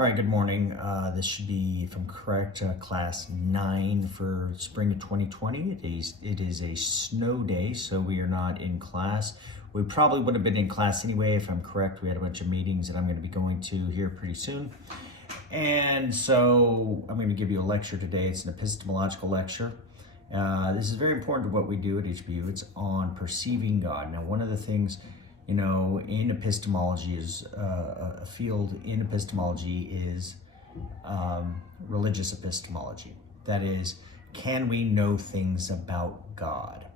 All right, good morning. This should be, if I'm correct, class 9 for spring of 2020. It is a snow day, so we are not in class. We probably would have been in class anyway, if I'm correct. We had a bunch of meetings that I'm going to be going to here pretty soon. And so I'm going to give you a lecture today. It's an epistemological lecture. This is very important to what we do at HBU. It's on perceiving God. Now, one of the things in epistemology is a field in epistemology is religious epistemology. That is, can we know things about God?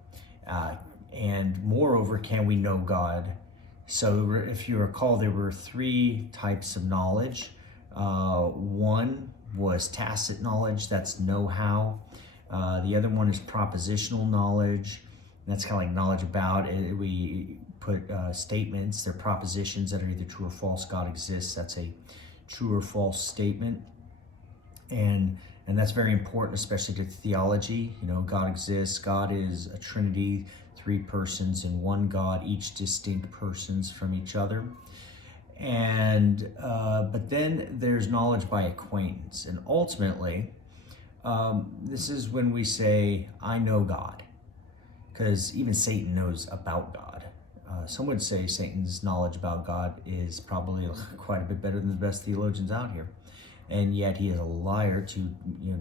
And moreover, can we know God? So if you recall, there were 3 types of knowledge. One was tacit knowledge, that's know-how. The other one is propositional knowledge. That's kind of like knowledge about it. We put statements, they're propositions that are either true or false. God exists, that's a true or false statement. And that's very important, especially to theology. God exists, God is a trinity, 3 persons in one God, each distinct persons from each other. And but then there's knowledge by acquaintance. And ultimately, this is when we say, I know God. Because even Satan knows about God. Some would say Satan's knowledge about God is probably quite a bit better than the best theologians out here. And yet he is a liar to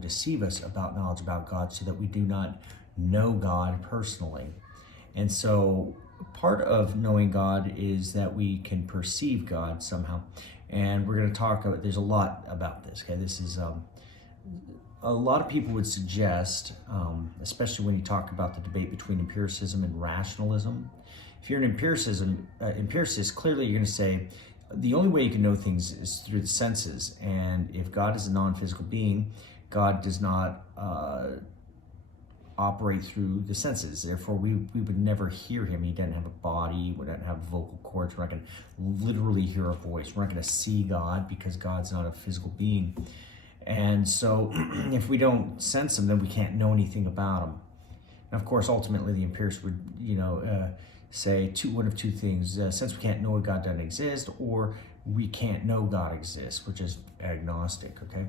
deceive us about knowledge about God so that we do not know God personally. And so part of knowing God is that we can perceive God somehow. And we're going to talk about, there's a lot about this. Okay, this is a lot of people would suggest, especially when you talk about the debate between empiricism and rationalism. If you're an empiricist, clearly you're going to say the only way you can know things is through the senses. And if God is a non-physical being, God does not operate through the senses. Therefore, we would never hear him. He doesn't have a body. We don't have vocal cords. We're not going to literally hear a voice. We're not going to see God because God's not a physical being. And so if we don't sense him, then we can't know anything about him. And of course, ultimately, the empiricist would, say one of two things. Since we can't know God doesn't exist, or we can't know God exists, which is agnostic, okay?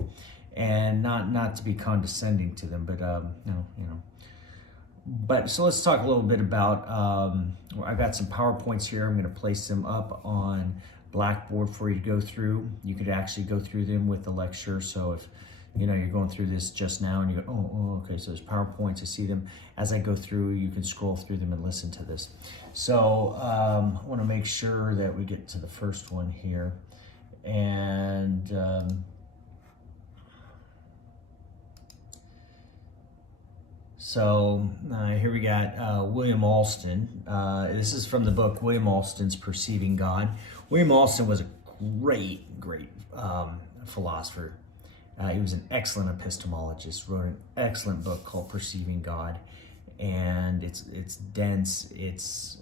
And not to be condescending to them, but, But so let's talk a little bit about, I've got some PowerPoints here. I'm going to place them up on Blackboard for you to go through. You could actually go through them with the lecture. So if you're going through this just now and you go, okay, so there's PowerPoints, I see them. As I go through, you can scroll through them and listen to this. So I want to make sure that we get to the first one here. And so here we got William Alston. This is from the book William Alston's Perceiving God. William Alston was a great philosopher. He was an excellent epistemologist, wrote an excellent book called Perceiving God. And it's dense, it's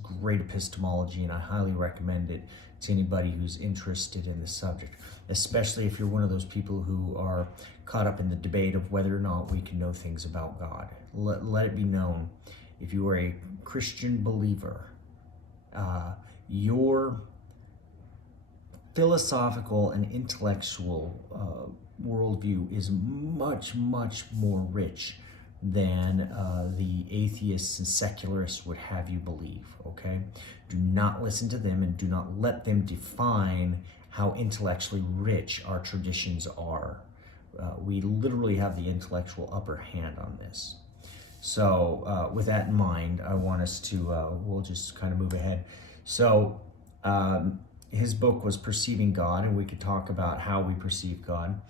great epistemology, and I highly recommend it to anybody who's interested in the subject, especially if you're one of those people who are caught up in the debate of whether or not we can know things about God. Let it be known, if you are a Christian believer, your philosophical and intellectual worldview is much, much more rich than the atheists and secularists would have you believe, okay? Do not listen to them and do not let them define how intellectually rich our traditions are. We literally have the intellectual upper hand on this. So with that in mind, I want us to, we'll just kind of move ahead. So his book was Perceiving God, and we could talk about how we perceive God.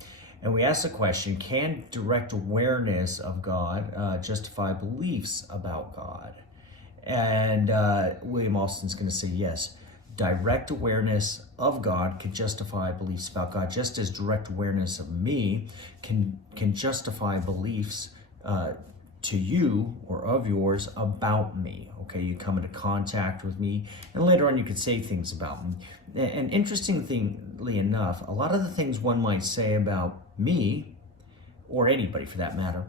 And we asked the question, can direct awareness of God justify beliefs about God? And William Alston's going to say yes. Direct awareness of God can justify beliefs about God, just as direct awareness of me can justify beliefs to you or of yours about me. Okay, you come into contact with me, and later on you could say things about me. And interestingly enough, a lot of the things one might say about me, or anybody for that matter,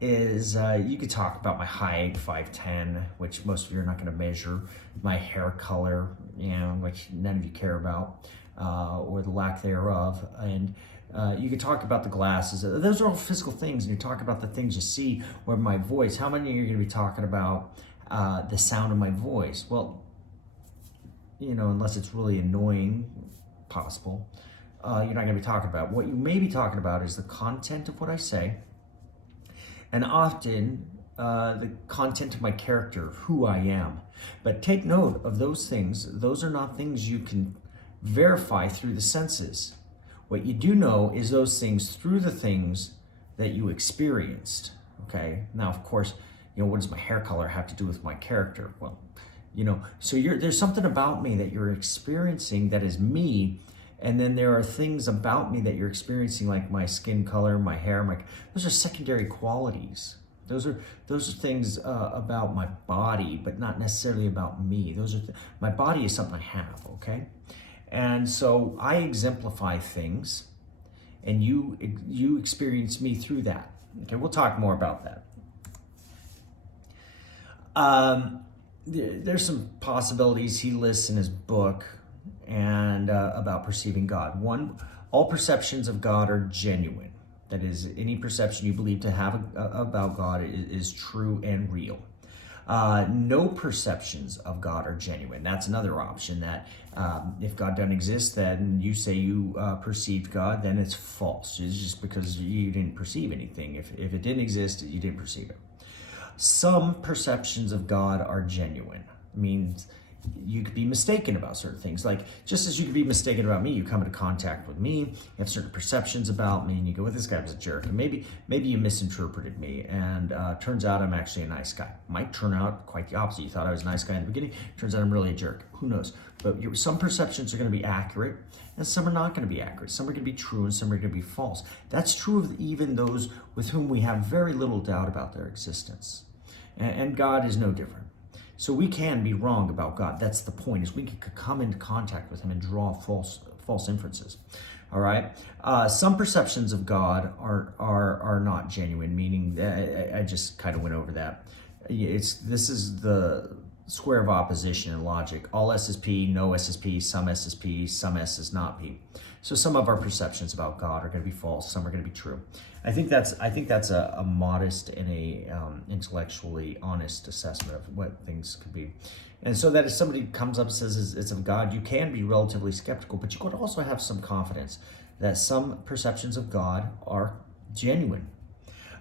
is you could talk about my height, 5'10", which most of you are not going to measure, my hair color, which none of you care about. or the lack thereof. And you can talk about the glasses. Those are all physical things. And you talk about the things you see, or my voice. How many of you are going to be talking about the sound of my voice? Well, unless it's really annoying, possible, you're not going to be talking about. What you may be talking about is the content of what I say, and often the content of my character, who I am. But take note of those things. Those are not things you can verify through the senses. What you do know is those things through the things that you experienced. Okay. Now, of course, what does my hair color have to do with my character? Well, so there's something about me that you're experiencing that is me. And then there are things about me that you're experiencing, like my skin color, my hair, those are secondary qualities. Those are things about my body, but not necessarily about me. My body is something I have, okay? And so I exemplify things, and you experience me through that. Okay, we'll talk more about that. There's some possibilities he lists in his book and about perceiving God. One, all perceptions of God are genuine. That is, any perception you believe to have about God is true and real. No perceptions of God are genuine. That's another option, that if God doesn't exist, then you say you perceived God, then it's false. It's just because you didn't perceive anything. If it didn't exist, you didn't perceive it. Some perceptions of God are genuine. Means you could be mistaken about certain things. Like, just as you could be mistaken about me, you come into contact with me, you have certain perceptions about me, and you go, well, this guy was a jerk. And maybe you misinterpreted me, and turns out I'm actually a nice guy. Might turn out quite the opposite. You thought I was a nice guy in the beginning, turns out I'm really a jerk. Who knows? But some perceptions are going to be accurate, and some are not going to be accurate. Some are going to be true, and some are going to be false. That's true of even those with whom we have very little doubt about their existence. And God is no different. So we can be wrong about God. That's the point, is we could come into contact with him and draw false inferences. All right. Some perceptions of God are not genuine, meaning I just kind of went over that. This is the square of opposition in logic. All S is P, no S is P, some S is P, some S is not P. So some of our perceptions about God are going to be false, some are going to be true. I think that's a modest and a intellectually honest assessment of what things could be. And so that if somebody comes up and says it's of God, you can be relatively skeptical, but you could also have some confidence that some perceptions of God are genuine.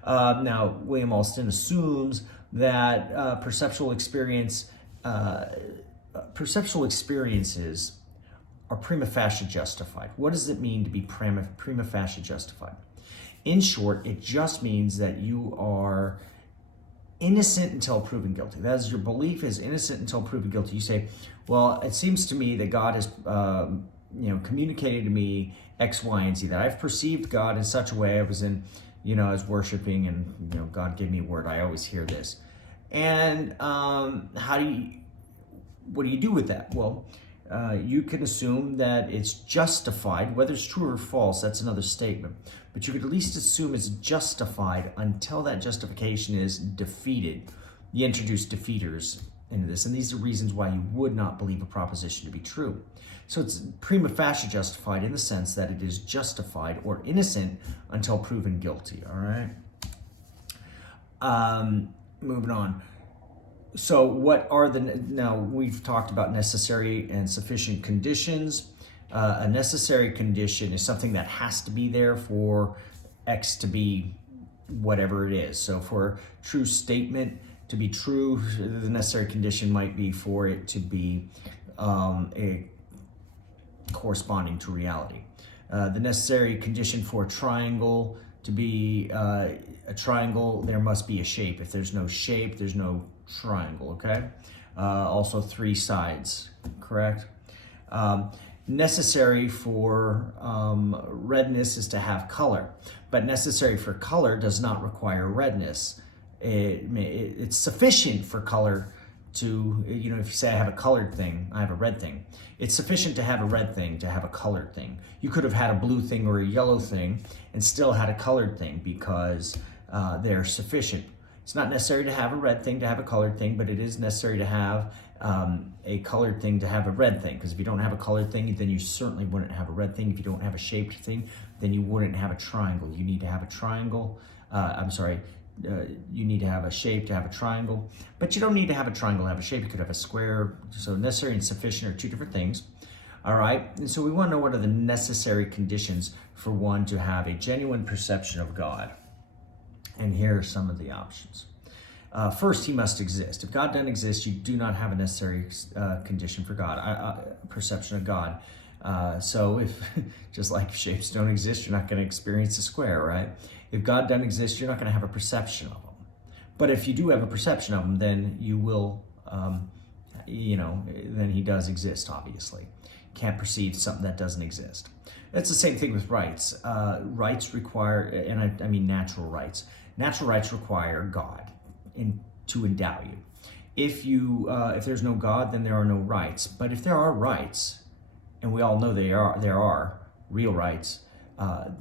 Now, William Alston assumes that perceptual experiences are prima facie justified. What does it mean to be prima facie justified? In short, it just means that you are innocent until proven guilty. That is, your belief is innocent until proven guilty. You say, well, it seems to me that God has communicated to me X, Y, and Z, that I've perceived God in such a way. I was I was worshiping, and God gave me a word. I always hear this. And what do you do with that? Well, you can assume that it's justified. Whether it's true or false, that's another statement. But you could at least assume it's justified until that justification is defeated. You introduce defeaters into this, and these are reasons why you would not believe a proposition to be true. So it's prima facie justified in the sense that it is justified or innocent until proven guilty, all right? Moving on. So what are now we've talked about necessary and sufficient conditions. A necessary condition is something that has to be there for X to be whatever it is. So for a true statement to be true, the necessary condition might be for it to be a corresponding to reality. The necessary condition for a triangle to be a triangle, there must be a shape. If there's no shape, there's no triangle, okay? Also 3 sides, correct? Necessary for redness is to have color, but necessary for color does not require redness. It's sufficient for color to, if you say I have a colored thing, I have a red thing. It's sufficient to have a red thing to have a colored thing. You could have had a blue thing or a yellow thing and still had a colored thing because they're sufficient. It's not necessary to have a red thing to have a colored thing, but it is necessary to have a colored thing to have a red thing, because if you don't have a colored thing, then you certainly wouldn't have a red thing. If you don't have a shaped thing, then you wouldn't have a triangle. You need to have a triangle. You need to have a shape to have a triangle, but you don't need to have a triangle to have a shape. You could have a square. So necessary and sufficient are two different things. All right, and so we want to know what are the necessary conditions for one to have a genuine perception of God. And here are some of the options. First, he must exist. If God doesn't exist, you do not have a necessary condition for God, perception of God. So if, just like shapes don't exist, you're not going to experience a square, right? If God doesn't exist, you're not going to have a perception of him. But if you do have a perception of him, then you will, then he does exist, obviously. Can't perceive something that doesn't exist. It's the same thing with rights. Rights require, and I mean natural rights. Natural rights require God to endow you. If there's no God, then there are no rights. But if there are rights, and we all know there are real rights,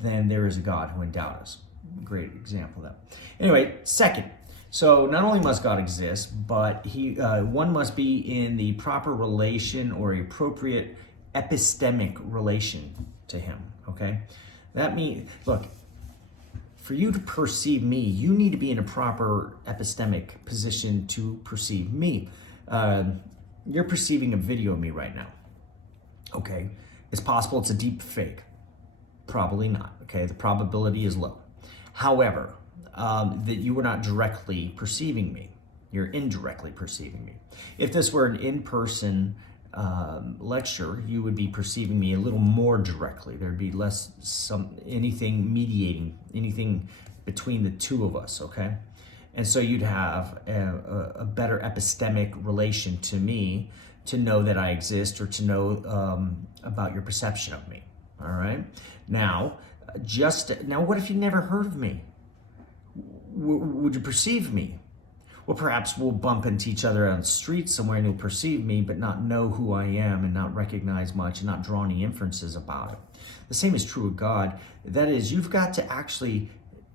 then there is a God who endowed us. Great example of that. Anyway, second, so not only must God exist, but one must be in the proper relation or appropriate epistemic relation to him, okay? That means, look, for you to perceive me, you need to be in a proper epistemic position to perceive me. You're perceiving a video of me right now, okay? It's possible it's a deep fake. Probably not, okay? The probability is low. However, that you were not directly perceiving me. You're indirectly perceiving me. If this were an in-person lecture, you would be perceiving me a little more directly. There'd be less anything mediating, anything between the two of us, okay? And so you'd have a better epistemic relation to me to know that I exist, or to know about your perception of me, all right? Now, what if you never heard of me? Would you perceive me? Well, perhaps we'll bump into each other on the street somewhere and you'll perceive me, but not know who I am and not recognize much and not draw any inferences about it. The same is true of God. That is, you've got to actually,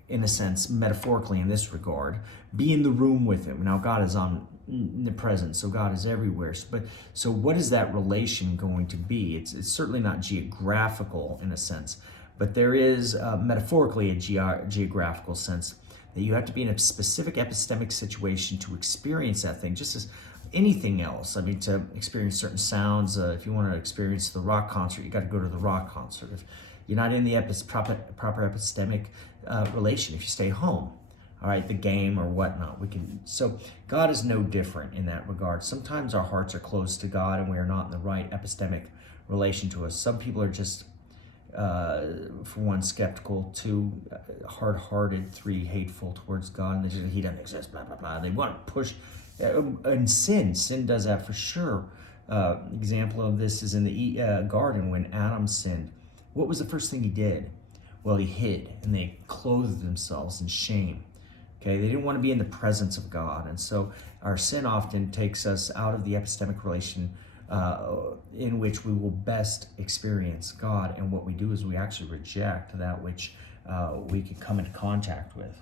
in a sense, metaphorically in this regard, be in the room with him. Now, God is omnipresent, so God is everywhere. So what is that relation going to be? It's certainly not geographical in a sense, but there is metaphorically a geographical sense that you have to be in a specific epistemic situation to experience that thing, just as anything else. I mean, to experience certain sounds, if you want to experience the rock concert, you got to go to the rock concert. If you're not in the proper epistemic relation, if you stay home, all right, the game or whatnot, so God is no different in that regard. Sometimes our hearts are closed to God and we are not in the right epistemic relation to us. Some people are just, for one, skeptical, two, hard-hearted, three, hateful towards God, and they say he doesn't exist, blah, blah, blah. They want to push, and sin does that for sure. Example of this is in the garden when Adam sinned. What was the first thing he did? Well, he hid, and they clothed themselves in shame. Okay, they didn't want to be in the presence of God, and so our sin often takes us out of the epistemic relation in which we will best experience God, and what we do is we actually reject that which we can come into contact with.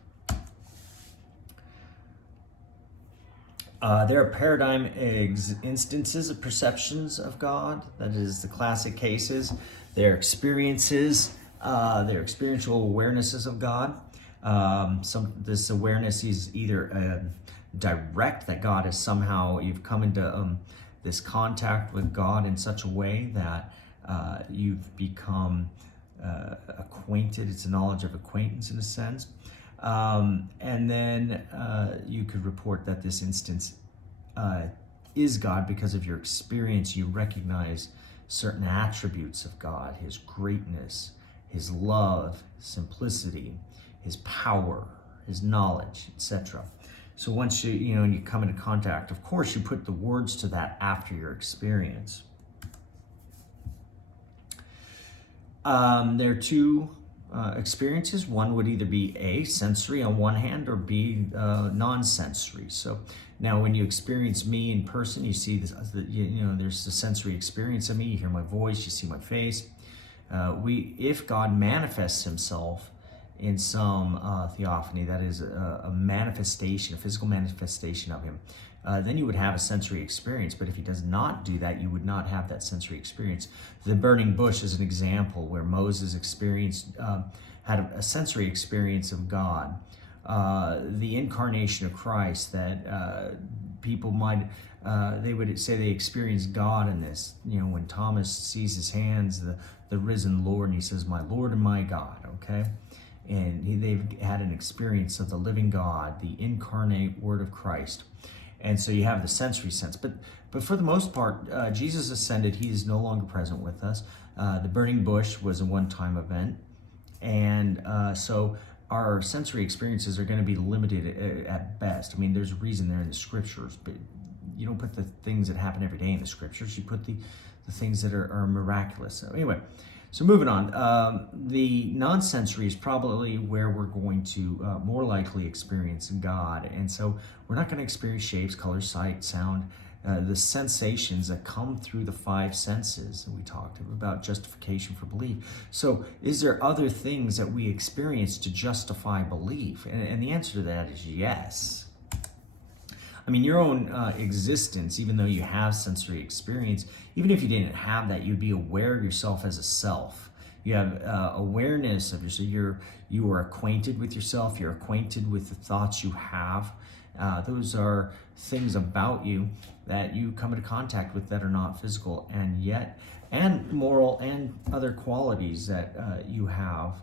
There are paradigm instances of perceptions of God. That is the classic cases. Their experiences, their experiential awarenesses of God. This awareness is either direct, that God is somehow, you've come into this contact with God in such a way that you've become acquainted. It's a knowledge of acquaintance in a sense. And then you could report that this instance is God because of your experience. You recognize certain attributes of God, his greatness, his love, simplicity, his power, his knowledge, etc. So once you come into contact, of course, you put the words to that after your experience. There are two experiences. One would either be A, sensory on one hand, or B, non-sensory. So now when you experience me in person, you see this, there's the sensory experience of me. You hear my voice, you see my face. If God manifests himself in some theophany, that is a manifestation, a physical manifestation of him, then you would have a sensory experience. But if he does not do that, you would not have that sensory experience. The burning bush is an example where Moses had a sensory experience of God. The incarnation of Christ, that people might, they would say they experienced God in this. When Thomas sees his hands, the risen Lord, and he says, "My Lord and my God," okay? And they've had an experience of the living God, the incarnate Word of Christ. And so you have the sensory sense. But for the most part, Jesus ascended. He is no longer present with us. The burning bush was a one-time event. And so our sensory experiences are going to be limited at best. I mean, there's a reason they're in the scriptures, but you don't put the things that happen every day in the scriptures. You put the things that are miraculous. So anyway, so moving on. The non-sensory is probably where we're going to more likely experience God. And so we're not going to experience shapes, color, sight, sound, the sensations that come through the five senses. We talked about justification for belief. So is there other things that we experience to justify belief? And the answer to that is yes. I mean, your own existence, even though you have sensory experience, even if you didn't have that, you'd be aware of yourself as a self. You have awareness of yourself. You are acquainted with yourself. You're acquainted with the thoughts you have. Those are things about you that you come into contact with that are not physical, and moral and other qualities that you have,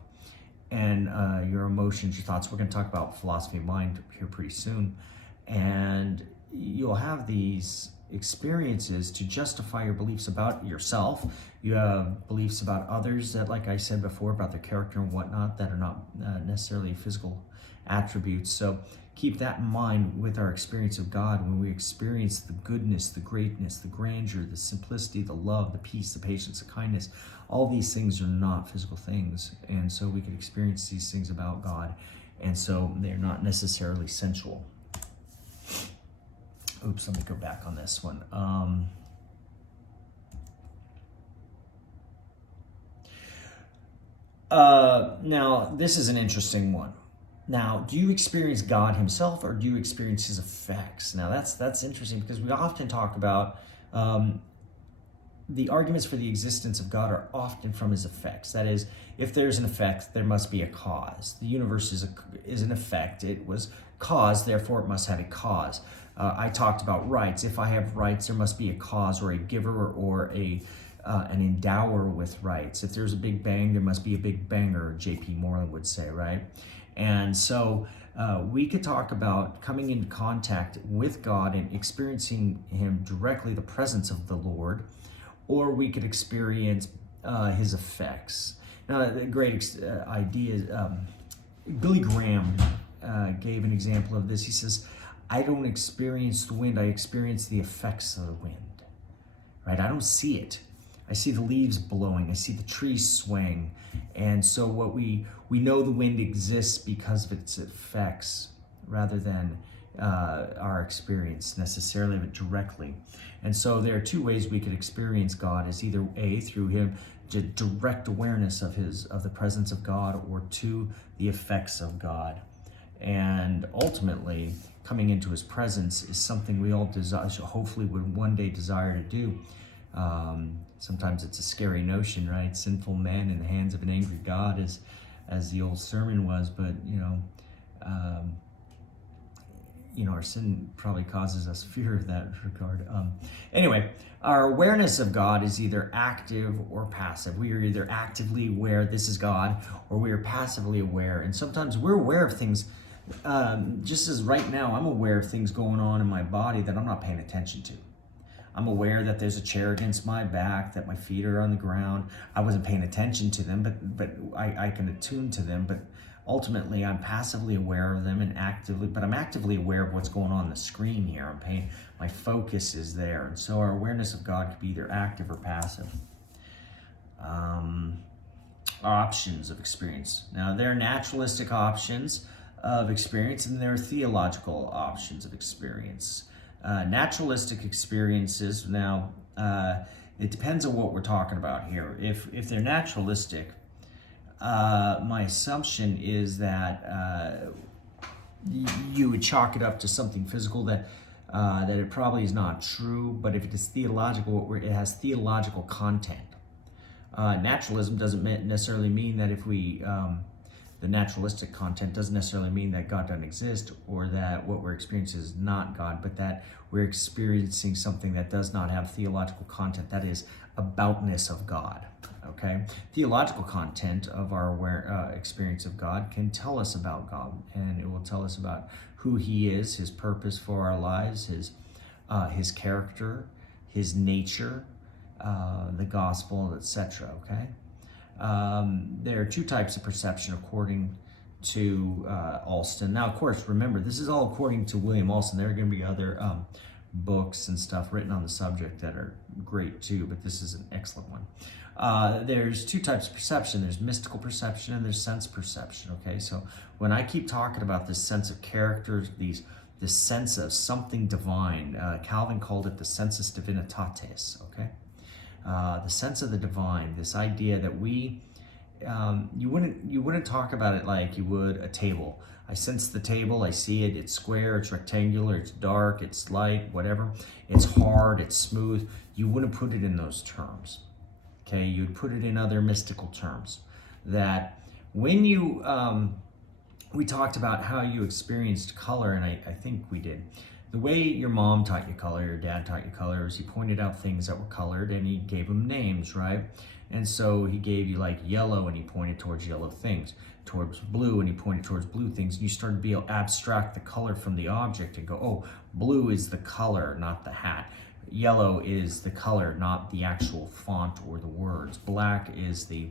and your emotions, your thoughts. We're going to talk about philosophy of mind here pretty soon. And you'll have these experiences to justify your beliefs about yourself. You have beliefs about others that, like I said before, about their character and whatnot, that are not necessarily physical attributes. So keep that in mind with our experience of God. When we experience the goodness, the greatness, the grandeur, the simplicity, the love, the peace, the patience, the kindness, all these things are not physical things. And so we can experience these things about God. And so they're not necessarily sensual. Oops, let me go back on this one. Now, this is an interesting one. Now, do you experience God himself, or do you experience his effects? Now, that's interesting, because we often talk about the arguments for the existence of God are often from his effects. That is, if there's an effect, there must be a cause. The universe is an effect. It was caused, therefore it must have a cause. I talked about rights. If I have rights, there must be a cause, or a giver, or an endower with rights. If there's a big bang, there must be a big banger, J.P. Moreland would say, right? And so we could talk about coming into contact with God and experiencing him directly, the presence of the Lord, or we could experience his effects. Now, a great idea, Billy Graham gave an example of this. He says, I don't experience the wind, I experience the effects of the wind, right? I don't see it. I see the leaves blowing, I see the trees swaying. And so what we know the wind exists because of its effects, rather than our experience necessarily of it directly. And so there are two ways we could experience God, is either A, through him, direct awareness of the presence of God, or two, the effects of God. And ultimately, coming into his presence is something we all desire, hopefully would one day desire to do. Sometimes it's a scary notion, right? Sinful man in the hands of an angry God, as the old sermon was, but our sin probably causes us fear of that regard. Anyway, our awareness of God is either active or passive. We are either actively aware this is God, or we are passively aware. And sometimes we're aware of things, just as right now I'm aware of things going on in my body that I'm not paying attention to. I'm aware that there's a chair against my back, that my feet are on the ground. I wasn't paying attention to them, but I can attune to them. But ultimately, I'm passively aware of them, but I'm actively aware of what's going on the screen here. My focus is there. And so our awareness of God could be either active or passive. Our options of experience. Now, there are naturalistic options of experience, and there are theological options of experience. Naturalistic experiences, now, it depends on what we're talking about here. If they're naturalistic, my assumption is that you would chalk it up to something physical, that that it probably is not true, but if it is theological, it has theological content. Naturalism doesn't necessarily mean that the naturalistic content doesn't necessarily mean that God doesn't exist or that what we're experiencing is not God, but that we're experiencing something that does not have theological content, that is aboutness of God. Okay, theological content of our experience of God can tell us about God, and it will tell us about who He is, His purpose for our lives, His character, His nature, the gospel, etc. Okay, there are two types of perception according to Alston. Now, of course, remember this is all according to William Alston. There are going to be other books and stuff written on the subject that are great too, but this is an excellent one. There's two types of perception. There's mystical perception and there's sense perception. Okay, so when I keep talking about this sense of character, this sense of something divine, Calvin called it the sensus divinitatis. Okay, the sense of the divine. This idea that you wouldn't talk about it like you would a table. I sense the table, I see it, it's square, it's rectangular, it's dark, it's light, whatever. It's hard, it's smooth. You wouldn't put it in those terms. Okay, you'd put it in other mystical terms. That when you, we talked about how you experienced color, and I think we did. The way your mom taught you color, your dad taught you color, is he pointed out things that were colored and he gave them names, right? And so he gave you like yellow and he pointed towards yellow things, towards blue and he pointed towards blue things. And you started to be able to abstract the color from the object and go, oh, blue is the color, not the hat. Yellow is the color, not the actual font or the words. Black is the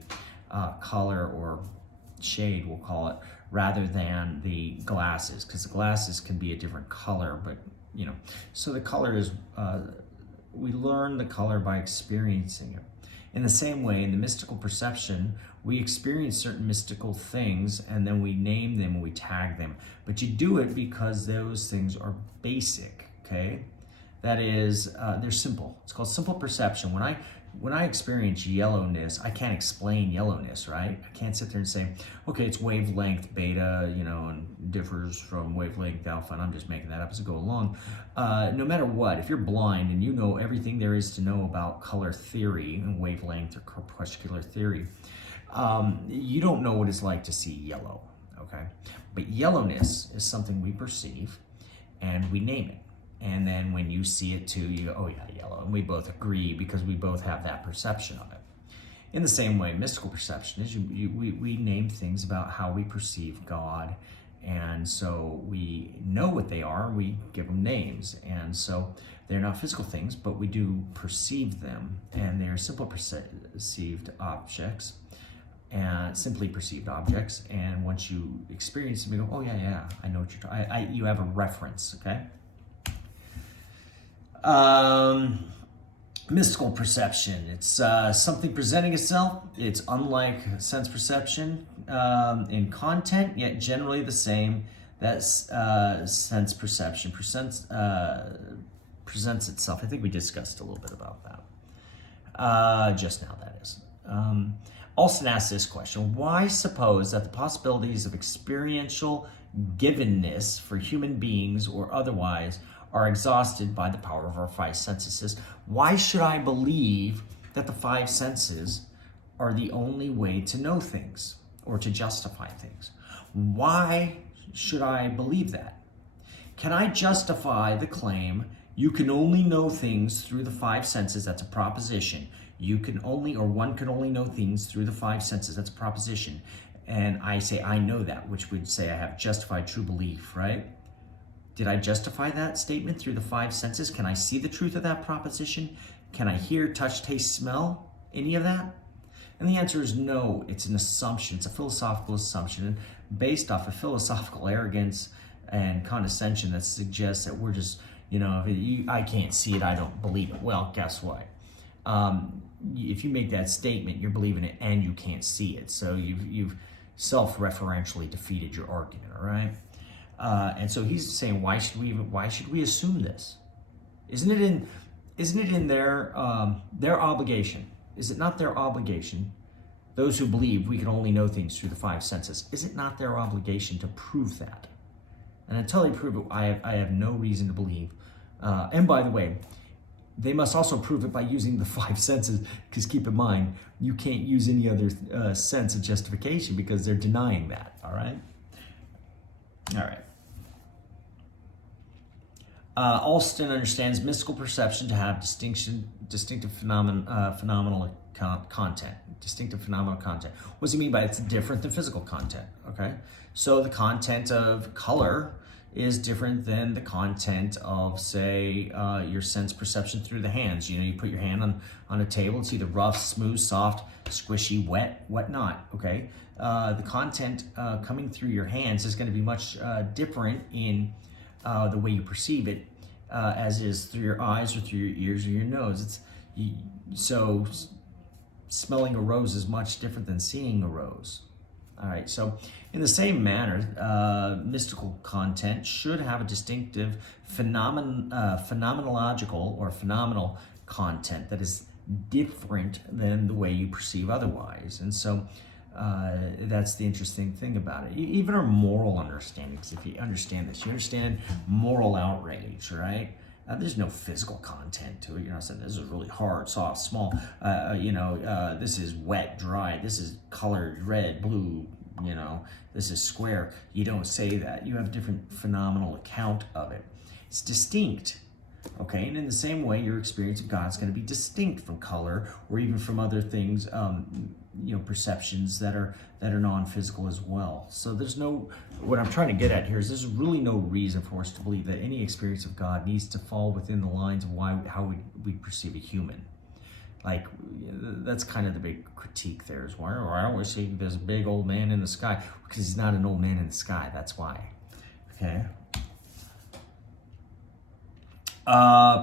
color or shade, we'll call it, rather than the glasses, because the glasses can be a different color, but you know. So the color is, we learn the color by experiencing it. In the same way, in the mystical perception, we experience certain mystical things and then we name them and we tag them. But you do it because those things are basic, okay? That is, they're simple. It's called simple perception. When I experience yellowness, I can't explain yellowness, right? I can't sit there and say, okay, it's wavelength beta, you know, and differs from wavelength alpha, and I'm just making that up as I go along. No matter what, if you're blind and you know everything there is to know about color theory and wavelength or corpuscular theory, you don't know what it's like to see yellow, okay? But yellowness is something we perceive and we name it. And then when you see it too, you go, oh yeah, yellow. And we both agree because we both have that perception of it. In the same way, mystical perception is we name things about how we perceive God. And so we know what they are, we give them names. And so they're not physical things, but we do perceive them. And they're simple perceived objects. And simply perceived objects. And once you experience them, you go, oh yeah, I know what you're talking. You have a reference, okay? Mystical perception. It's something presenting itself. It's unlike sense perception in content, yet generally the same. That's sense perception presents itself. I think we discussed a little bit about that just now, that is. Alston asks this question: why suppose that the possibilities of experiential givenness for human beings or otherwise are exhausted by the power of our five senses? Why should I believe that the five senses are the only way to know things or to justify things? Why should I believe that? Can I justify the claim you can only know things through the five senses? That's a proposition. You can only, or one can only know things through the five senses. That's a proposition. And I say, I know that, which would say I have justified true belief, right? Did I justify that statement through the five senses? Can I see the truth of that proposition? Can I hear, touch, taste, smell any of that? And the answer is no. It's an assumption. It's a philosophical assumption based off of philosophical arrogance and condescension that suggests that we're just, you know, I can't see it, I don't believe it. Well, guess what? If you make that statement, you're believing it and you can't see it. So you've self-referentially defeated your argument, all right? And so he's saying, why should we assume this? Isn't it in their obligation? Is it not their obligation? Those who believe we can only know things through the five senses, is it not their obligation to prove that? And until they prove it, I have no reason to believe And by the way, they must also prove it by using the five senses, because keep in mind, you can't use any other sense of justification because they're denying that, all right? All right. Alston understands mystical perception to have distinctive phenomenal content. Distinctive phenomenal content. What does he mean by it's different than physical content? Okay, so the content of color is different than the content of, say, your sense perception through the hands. You know, you put your hand on a table, it's either rough, smooth, soft, squishy, wet, whatnot, okay? The content coming through your hands is going to be much different in the way you perceive it, as is through your eyes or through your ears or your nose. So smelling a rose is much different than seeing a rose. All right, so in the same manner, mystical content should have a distinctive phenomenological or phenomenal content that is different than the way you perceive otherwise. And so that's the interesting thing about it. Even our moral understandings, if you understand this, you understand moral outrage, right? There's no physical content to it. You're not saying this is really hard, soft, small. This is wet, dry. This is colored red, blue. This is square. You don't say that. You have a different phenomenal account of it. It's distinct. Okay, and in the same way, your experience of God is going to be distinct from color or even from other things, perceptions that are non-physical as well. So what I'm trying to get at here is there's really no reason for us to believe that any experience of God needs to fall within the lines of how we perceive a human. Like, that's kind of the big critique there is why I always see there's a big old man in the sky, because he's not an old man in the sky. That's why. Okay.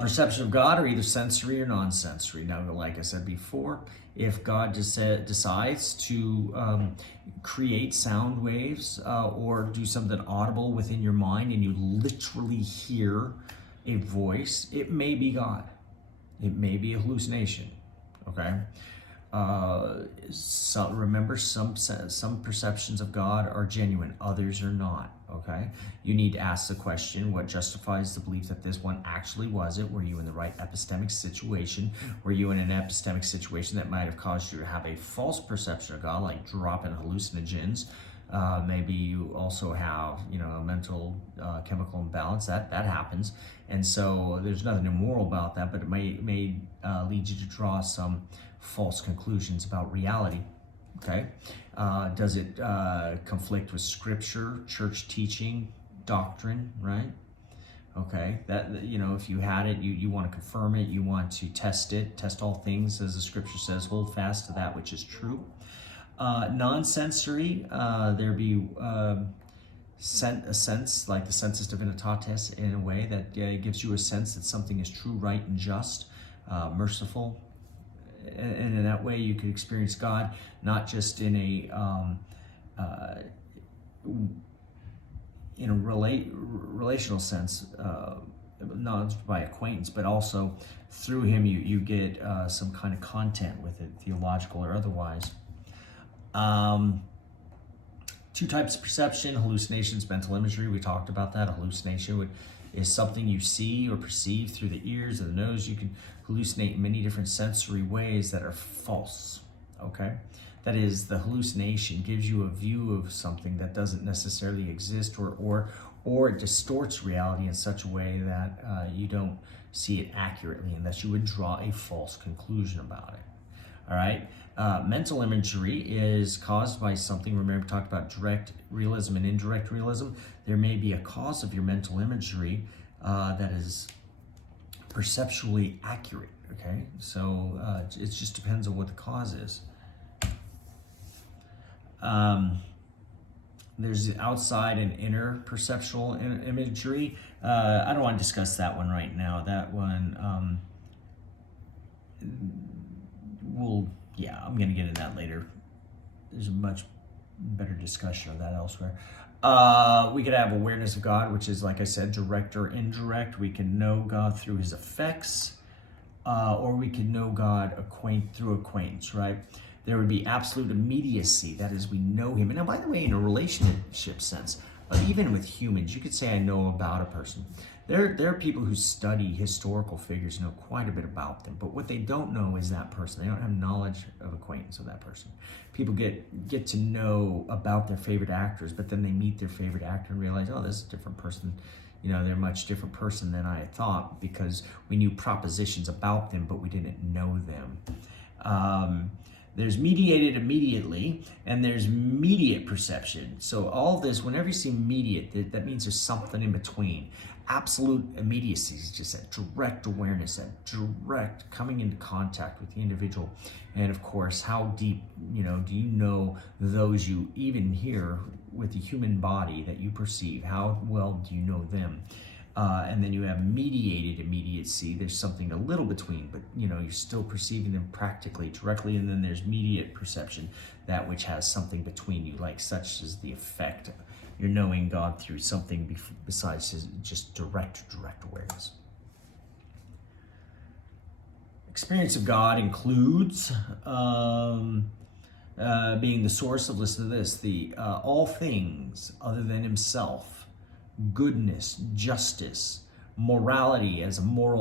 Perception of God are either sensory or non-sensory. Now, like I said before, if God decides to create sound waves or do something audible within your mind and you literally hear a voice, it may be God. It may be a hallucination, okay? Remember, some perceptions of God are genuine, others are not, okay? You need to ask the question, what justifies the belief that this one actually was it? Were you in the right epistemic situation? Were you in an epistemic situation that might have caused you to have a false perception of God, like dropping hallucinogens? Maybe you also have, a mental chemical imbalance. That happens. And so there's nothing immoral about that, but it may lead you to draw some false conclusions about reality. Okay, does it conflict with scripture, church teaching, doctrine, right? Okay, that, if you had it, you want to confirm it, you want to test it, test all things, as the scripture says, hold fast to that which is true. Non-sensory, there be a sense, like the sensus divinitatis, in a way that gives you a sense that something is true, right, and just, merciful. And in that way, you could experience God not just in a relational sense, not by acquaintance, but also through Him you get some kind of content with it, theological or otherwise. Two types of perception: hallucinations, mental imagery. We talked about that. A hallucination is something you see or perceive through the ears or the nose. You can hallucinate in many different sensory ways that are false, okay? That is, the hallucination gives you a view of something that doesn't necessarily exist, or it distorts reality in such a way that you don't see it accurately, and that you would draw a false conclusion about it, all right? Mental imagery is caused by something. Remember, we talked about direct realism and indirect realism. There may be a cause of your mental imagery that is perceptually accurate, okay? So it just depends on what the cause is. There's the outside and inner perceptual imagery. I don't want to discuss that one right now. That one, I'm going to get into that later. There's a much better discussion of that elsewhere. We could have awareness of God, which is, like I said, direct or indirect. We can know God through His effects, or we can know God through acquaintance, right? There would be absolute immediacy. That is, we know Him. And now, by the way, in a relationship sense, But even with humans, you could say I know about a person. There are people who study historical figures, know quite a bit about them, but what they don't know is that person. They don't have knowledge of acquaintance of that person. People get to know about their favorite actors, but then they meet their favorite actor and realize, oh, this is a different person. They're a much different person than I thought, because we knew propositions about them, but we didn't know them. There's mediated immediately, and there's mediate perception. So all this, whenever you see mediate, that means there's something in between. Absolute immediacy is just that direct awareness, that direct coming into contact with the individual. And of course, how deep, do you know those you even hear with the human body that you perceive? How well do you know them? And then you have mediated immediacy. There's something a little between, but you're still perceiving them practically, directly. And then there's mediate perception, that which has something between you, like such as the effect. You're knowing God through something besides just direct awareness. Experience of God includes being the source of, listen to this, all things other than himself, goodness, justice, morality as a moral